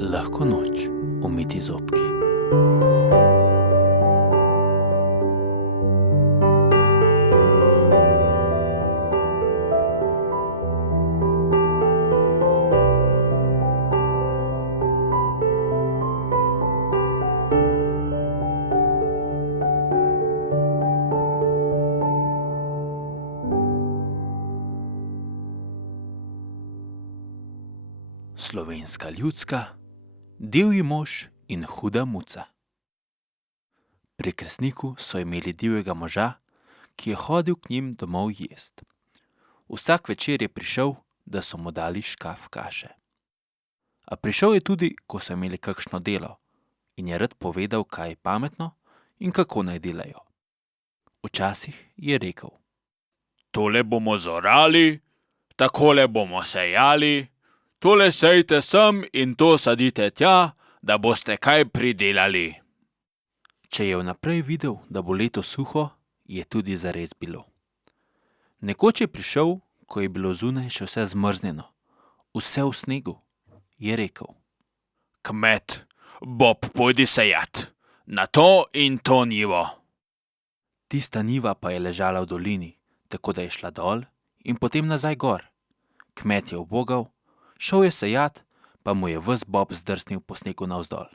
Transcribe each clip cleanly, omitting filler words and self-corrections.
Lahko noč, umiti zobki. Slovenska ljudska, divji mož in huda muca. Pri Kresniku so imeli divjega moža, ki je hodil k njim domov jest. Vsak večer je prišel, da so mu dali škaf kaše. A prišel je tudi, ko so imeli kakšno delo in je rad povedal, kaj je pametno in kako naj delajo. Včasih je rekel: Tole bomo zorali, takole bomo sejali, tole sejte sem in to sadite tja, da boste kaj pridelali. Če je vnaprej videl, da bo leto suho, je tudi zares bilo. Nekoč je prišel, ko je bilo zunaj še vse zmrznjeno, vse v snegu, je rekel: Kmet, Bob, pojdi sejat, na to in to njivo. Tista njiva pa je ležala v dolini, tako da je šla dol in potem nazaj gor. Kmet je ubogal, šel je sejat, pa mu je ves Bob zdrsnil po snegu navzdol.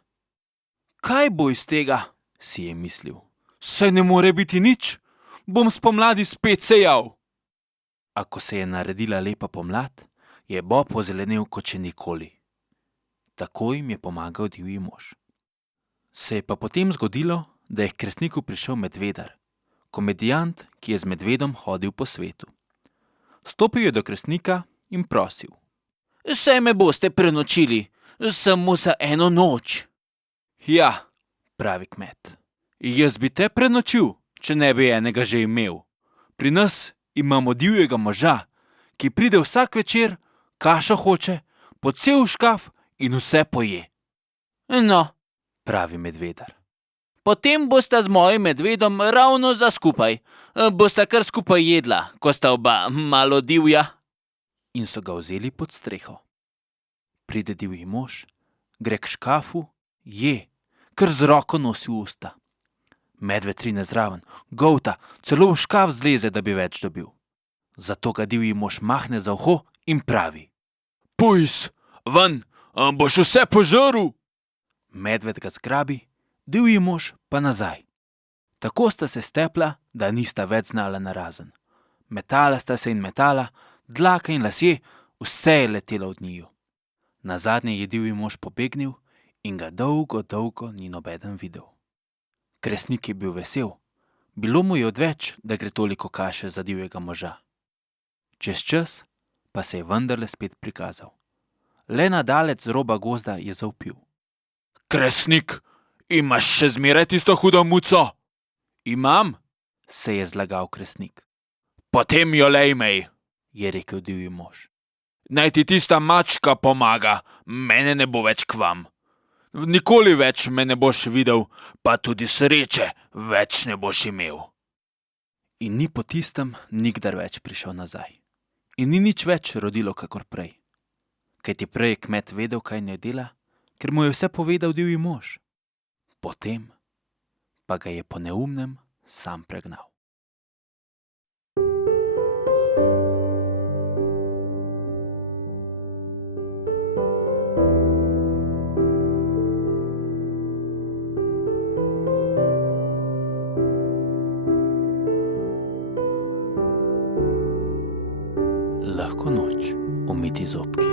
Kaj bo iz tega, si je mislil. Saj ne more biti nič, bom spomladi spet sejal. A ko se je naredila lepa pomlad, je Bob ozelenel kot še nikoli. Tako jim je pomagal divji mož. Se je pa potem zgodilo, da je k Kresniku prišel medvedar, komedijant, ki je z medvedom hodil po svetu. Stopil je do Kresnika in prosil: Saj me boste prenočili, samo za eno noč. Ja, pravi kmet, jaz bi te prenočil, če ne bi enega že imel. Pri nas imamo divjega moža, ki pride vsak večer, kašo hoče, po cel škaf in vse poje. No, pravi medvedar, potem bosta z mojim medvedom ravno za skupaj. Bosta kar skupaj jedla, ko sta oba malo divja. In so ga vzeli pod streho. Pride divji mož, gre k škafu, je, kar z roko nosi v usta. Medved rine zraven, golta, celo v škaf zleze, da bi več dobil. Zato ga divji mož mahne za uho in pravi: Pujs, ven, boš vse požrl. Medved ga zgrabi, divji mož pa nazaj. Tako sta se stepla, da nista več znala narazen. Metala sta se in metala, dlaka in lasje, vse je letelo od njiju. Nazadnje je divji mož pobegnil in ga dolgo, dolgo ni nobeden videl. Kresnik je bil vesel, bilo mu je odveč, da gre toliko kaše za divjega moža. Čez čas pa se je vendarle spet prikazal. Le nadalec z roba gozda je zavpil: Kresnik, imaš še zmeraj tisto hudo muco? Imam, se je zlagal Kresnik. Potem jo le imej, je rekel divji mož. Naj ti tista mačka pomaga, mene ne bo več k vam. Nikoli več me ne boš videl, pa tudi sreče več ne boš imel. In ni po tistem nikdar več prišel nazaj. In ni nič več rodilo kakor prej. Kajti prej je kmet vedel, kaj naj dela, ker mu je vse povedal divji mož. Potem pa ga je po neumnem sam pregnal. Lahko noč, umiti zobki.